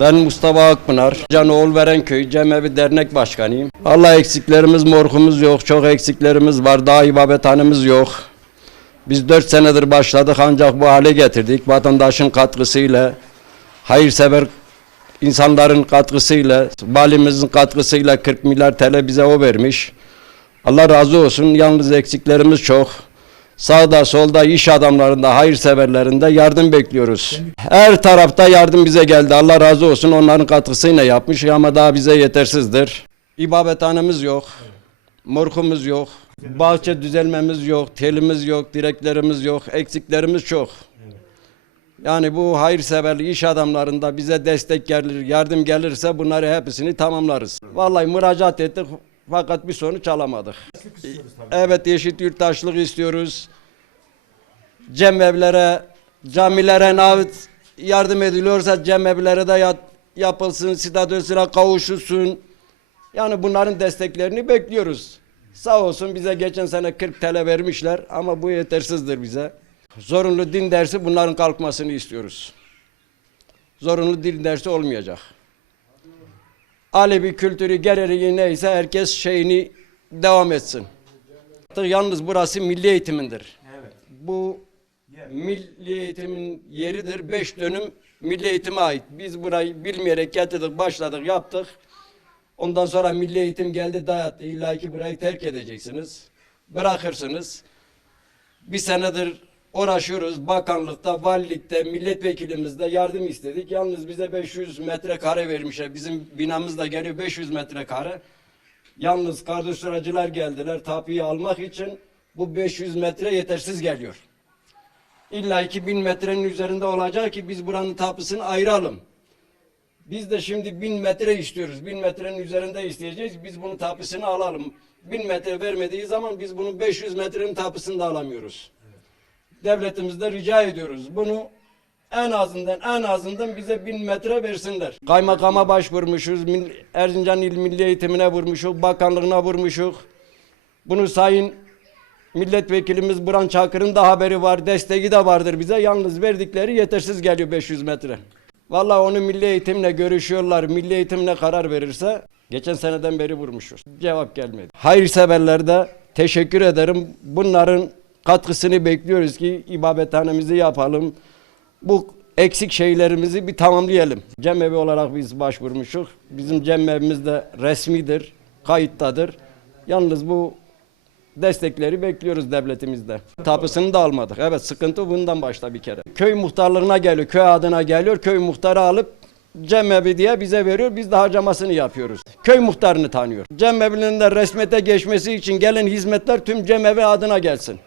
Ben Mustafa Akpınar, Canoğul Verenköy Cemevi Dernek Başkanıyım. Allah eksiklerimiz, morkumuz yok, çok eksiklerimiz var, daha ibadethanemiz yok. Biz 4 senedir başladık ancak bu hale getirdik. Vatandaşın katkısıyla, hayırsever insanların katkısıyla, valimizin katkısıyla 40 milyar TL bize o vermiş. Allah razı olsun. Yalnız eksiklerimiz çok. Sağda solda iş adamlarında, hayırseverlerinde yardım bekliyoruz. Her tarafta yardım bize geldi. Allah razı olsun. Onların katkısıyla yapmış ama daha bize yetersizdir. İbadethanemiz yok. Morkumuz yok. Bahçe düzelmemiz yok. Telimiz yok. Direklerimiz yok. Eksiklerimiz çok. Yani bu hayırseverlik iş adamlarında bize destek gelir, yardım gelirse bunları hepsini tamamlarız. Vallahi müracaat ettik fakat bir sonuç alamadık. Evet eşit yurttaşlık istiyoruz. Cemevlere, camilere nahit yardım ediliyorsa cemevlere de yat- yapılsın, statüsüne kavuşulsun. Yani bunların desteklerini bekliyoruz. Sağ olsun bize geçen sene 40 TL vermişler ama bu yetersizdir bize. Zorunlu din dersi bunların kalkmasını istiyoruz. Zorunlu din dersi olmayacak. Alevi kültürü gereği neyse herkes şeyini devam etsin. Yalnız burası milli eğitimindir. Bu milli eğitimin yeridir. Beş dönüm milli eğitime ait. Biz burayı bilmeyerek getirdik, başladık, yaptık. Ondan sonra milli eğitim geldi dayattı. İlla ki burayı terk edeceksiniz. Bırakırsınız. Bir senedir uğraşıyoruz. Bakanlıkta, valilikte, milletvekilimizde yardım istedik. Yalnız bize 500 metrekare vermişler. Bizim binamız da geliyor 500 metrekare. Yalnız kardeşlerciler geldiler tapuyu almak için bu 500 metre yetersiz geliyor. İlla ki 1000 metrenin üzerinde olacak ki biz buranın tapusunu ayıralım. Biz de şimdi 1000 metre istiyoruz. 1000 metrenin üzerinde isteyeceğiz. Biz bunun tapusunu alalım. 1000 metre vermediği zaman biz bunun 500 metrenin tapusunu da alamıyoruz. Devletimizde rica ediyoruz. Bunu en azından en azından bize 1000 metre versinler. Kaymakama başvurmuşuz. Erzincan İl Milli Eğitimine vurmuşuz. Bakanlığına vurmuşuz. Bunu sayın milletvekilimiz Buran Çakır'ın da haberi var. Desteği de vardır bize. Yalnız verdikleri yetersiz geliyor 500 metre. Vallahi onu milli eğitimle görüşüyorlar. Milli eğitimle karar verirse geçen seneden beri vurmuşuz. Cevap gelmedi. Hayırseverlerde teşekkür ederim. Bunların katkısını bekliyoruz ki ibadethanemizi yapalım. Bu eksik şeylerimizi bir tamamlayalım. Cemevi olarak biz başvurmuşuz. Bizim cemevimiz de resmidir, kayıttadır. Yalnız bu destekleri bekliyoruz devletimizde. Tapısını da almadık. Evet sıkıntı bundan başta bir kere. Köy muhtarlığına geliyor, köy adına geliyor. Köy muhtarı alıp cemevi diye bize veriyor. Biz de harcamasını yapıyoruz. Köy muhtarını tanıyor. Cemevinin de resmete geçmesi için gelen hizmetler tüm cemevi adına gelsin.